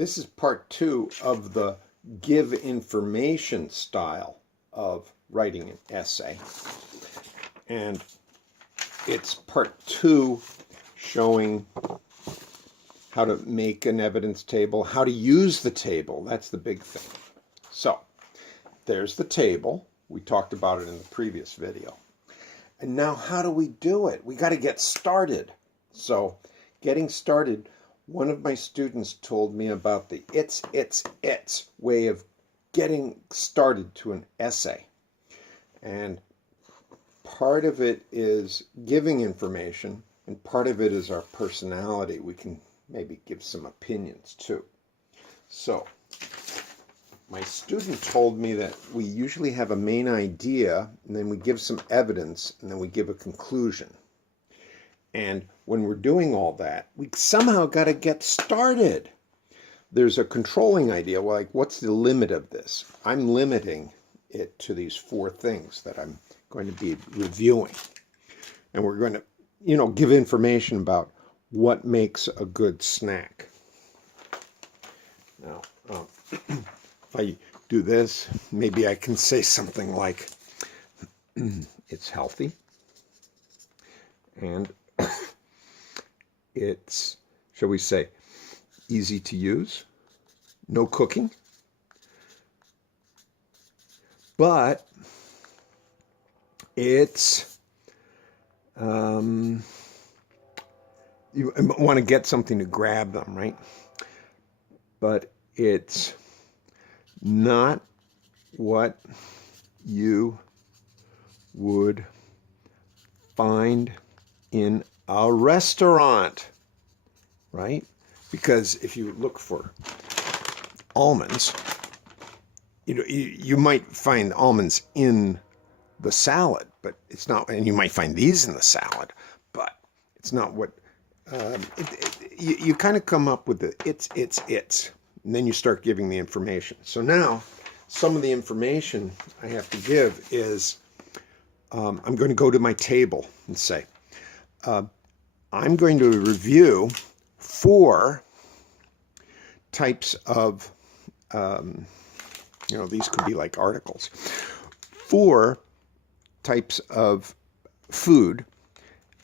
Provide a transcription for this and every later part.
This is part 2 of the give information style of writing an essay. And it's part 2 showing how to make an evidence table, how to use the table. That's the big thing. So there's the table. We talked about it in the previous video. And now how do we do it? We got to get started. So getting started, one of my students told me about the it's way of getting started to an essay. And part of it is giving information, and part of it is our personality. We can maybe give some opinions too. So my student told me that we usually have a main idea, and then we give some evidence, and then we give a conclusion. And when we're doing all that, we somehow got to get started. There's a controlling idea, like what's the limit of this? I'm limiting it to these 4 things that I'm going to be reviewing. And we're going to, give information about what makes a good snack. Now, if I do this, maybe I can say something like, it's healthy, and it's, shall we say, easy to use, no cooking, but it's, you want to get something to grab them, right? But it's not what you would find in a restaurant, right? Because if you look for almonds, you might find almonds in the salad, but it's not, and you might find these in the salad, but it's not what, you kind of come up with the it's, and then you start giving the information. So now, some of the information I have to give is, I'm going to go to my table and say, I'm going to review 4 types of, these could be like articles, 4 types of food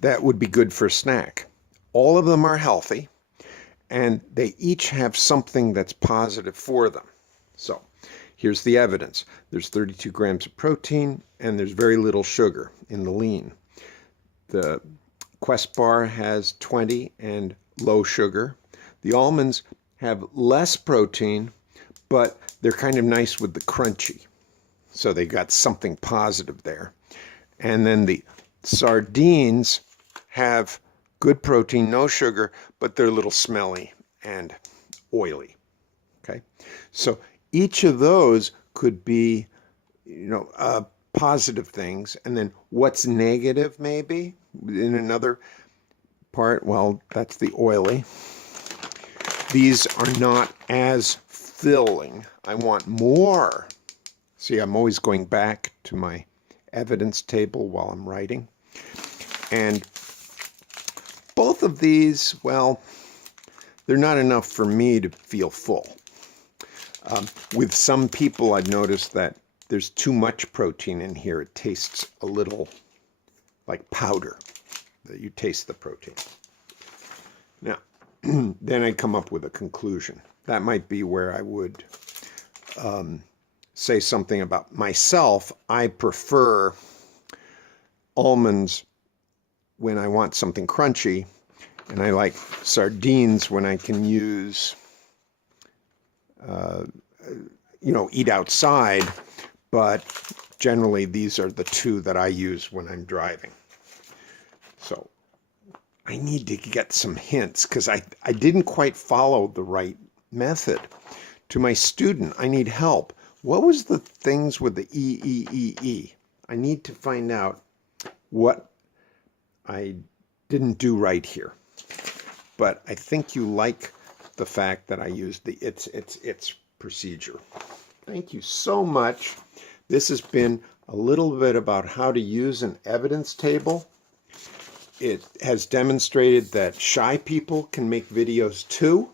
that would be good for a snack. All of them are healthy, and they each have something that's positive for them. So here's the evidence. There's 32 grams of protein, and there's very little sugar in the lean. The Quest bar has 20 and low sugar. The almonds have less protein, but they're kind of nice with the crunchy. So they got something positive there. And then the sardines have good protein, no sugar, but they're a little smelly and oily. Okay, so each of those could be, positive things. And then what's negative maybe in another part? Well, that's the oily. These are not as filling. I want more. See, I'm always going back to my evidence table while I'm writing. And both of these, well, they're not enough for me to feel full. With some people, I've noticed that there's too much protein in here. It tastes a little like powder. You taste the protein. Now, then I come up with a conclusion. That might be where I would say something about myself. I prefer almonds when I want something crunchy, and I like sardines when I can use, eat outside, but generally these are the 2 that I use when I'm driving. So I need to get some hints because I didn't quite follow the right method. To my student, I need help. What was the things with the E? I need to find out what I didn't do right here. But I think you like the fact that I used the it's procedure. Thank you so much. This has been a little bit about how to use an evidence table. It has demonstrated that shy people can make videos too.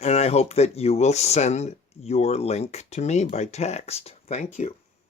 And I hope that you will send your link to me by text. Thank you.